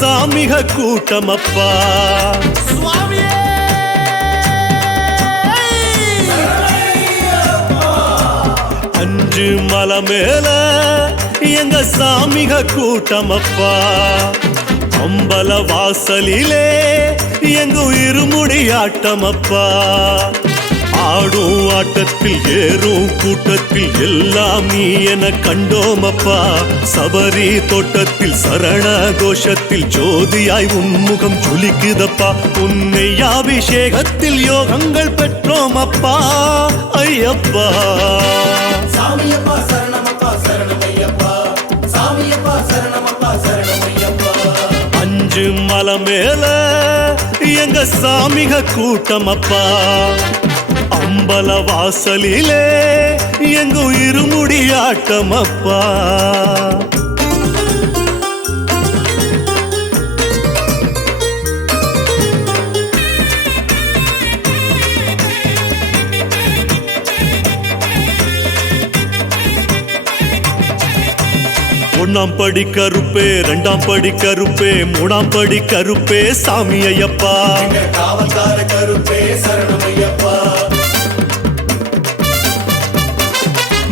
சாமிக கூட்டமப்பா அஞ்சு மலை மேல எங்க சாமிக கூட்டமப்பா அம்பல வாசலிலே எங்க இருமுடி ஆட்டமப்பா ஆடும் ஆட்டத்தில் ஏறும் கூட்டத்தில் எல்லாம் நீ என கண்டோமப்பா சபரி தோட்டத்தில் சரண கோஷத்தில் ஜோதியாய் உன்முகம் ஜொலிக்குதப்பா உன்னை அபிஷேகத்தில் யோகங்கள் பெற்றோமப்பா ஐயப்பா சாமியப்பா சரணமப்பா சரணமையப்பா சாமியப்பா சரணமப்பா சரணமையப்பா அஞ்சு மலை மேல எங்க சாமிக கூட்டமப்பா அம்பல வாசலிலே எங்க இருமுடி ஆட்டமப்பா ஒன்னாம் படி கருப்பே ரெண்டாம் படி கருப்பே மூணாம் படி கருப்பே சாமி ஐயப்பா காவல்கார கருப்பே சரணமையப்பா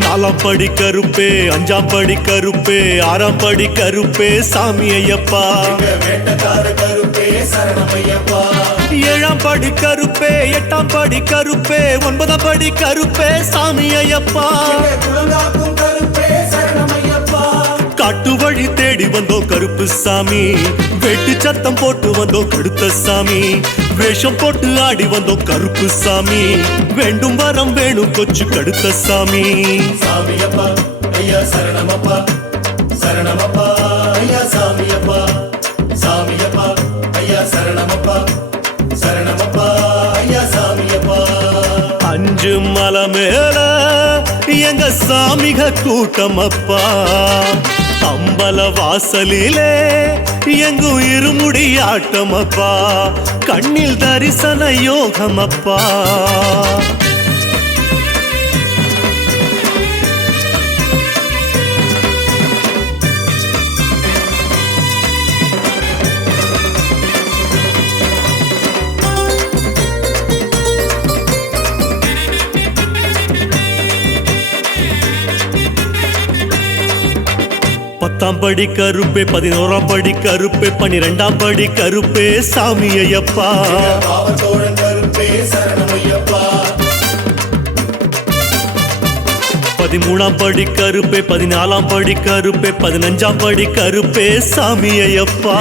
நாலாம் படி கருப்பே அஞ்சாம் படி கருப்பே ஆறாம் படி கருப்பே சாமி ஐயப்பா வேட்டக்கார கருப்பே சரணமையப்பா ஏழாம் படி கருப்பே எட்டாம் படி கருப்பே ஒன்பதாம் படி கருப்பே சாமி ஐயப்பா குலங்காக்கும் கருப்பே சரணமையப்பா காட்டு வழி தேடி வந்தோம் கருப்பு சாமி வெட்டு சத்தம் போட்டு வந்தோம் கடுத்த சாமி வேஷம் போட்டு ஆடி வந்தோம் கருப்பு சாமி வேண்டும் வரம் வேணும் கொச்சு கடுத்த சாமி சாமியப்பா ஐயா சரணமப்பா சரணமப்பா ஐயா சாமியப்பா சாமியப்பா ஐயா சரணமப்பா சரணமப்பா ஐயா சாமியப்பா அஞ்சு மலை மேல எங்க சாமிக கூட்டமப்பா அம்பல வாசலிலே எங்க இருமுடி ஆட்டமப்பா கண்ணில் தரிசன யோகமப்பா பத்தாம் படி கருப்பே பதினோராம் படி கருப்பே 12ஆம் படி கருப்பே சாமி ஐயப்பா காவல்தோழன் கருப்பே சரணமையப்பா 13ஆம் படி கருப்பே 14ஆம் படி கருப்பே 15ஆம் படி கருப்பே சாமி ஐயப்பா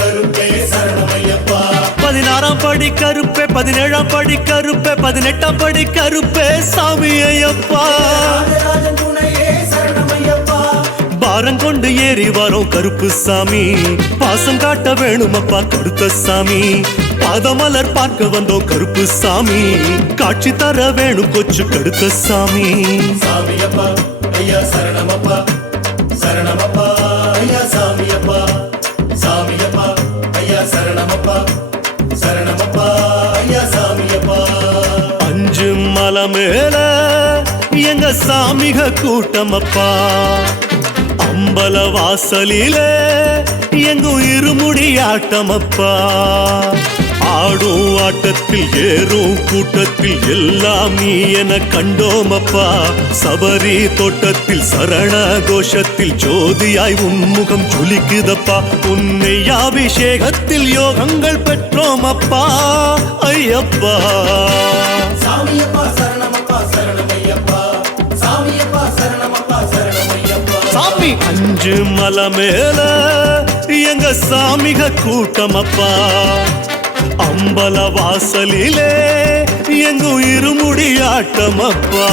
கருப்பே சரணமையப்பா 16ஆம் படி கருப்பே 17ஆம் படி கருப்பே 18ஆம் படி கருப்பே சாமி ஐயப்பா ராஜராஜன் துணையே சரணமையப்பா பாரங்கொண்டு ஏறி வரோம் கருப்பு சாமி பாசம் காட்ட வேணுமப்பா கடுத்த சாமி பாதமலர் பார்க்க வந்தோம் கருப்பு சாமி காட்சி தர வேணும் கொச்சு கடுத்த சாமி சாமியப்பா ஐயா சரணமப்பா சரணமப்பா ஐயா சாமியப்பா சாமியப்பா ஐயா சரணமப்பா சரணமப்பா ஐயா சாமியப்பா அஞ்சு மலை மேல எங்க சாமிக கூட்டமப்பா அம்பல வாசலிலே எங்க இருமுடி ஆட்டமப்பா ஆடும் ஆட்டத்தில் ஏறும் கூட்டத்தில் எல்லாம் நீ என கண்டோமப்பா சபரி தோட்டத்தில் சரண கோஷத்தில் ஜோதியாய் உன்முகம் ஜொலிக்குதப்பா உன்னை அபிஷேகத்தில் யோகங்கள் பெற்றோமப்பா ஐயப்பா சாமியப்பா சரணமப்பா சரணமையப்பா சாமியப்பா சரணமப்பா சரணமையப்பா சாமி அஞ்சு மலை மேல எங்க சாமிக கூட்டமப்பா அம்பல வாசலிலே எங்க இருமுடி ஆட்டமப்பா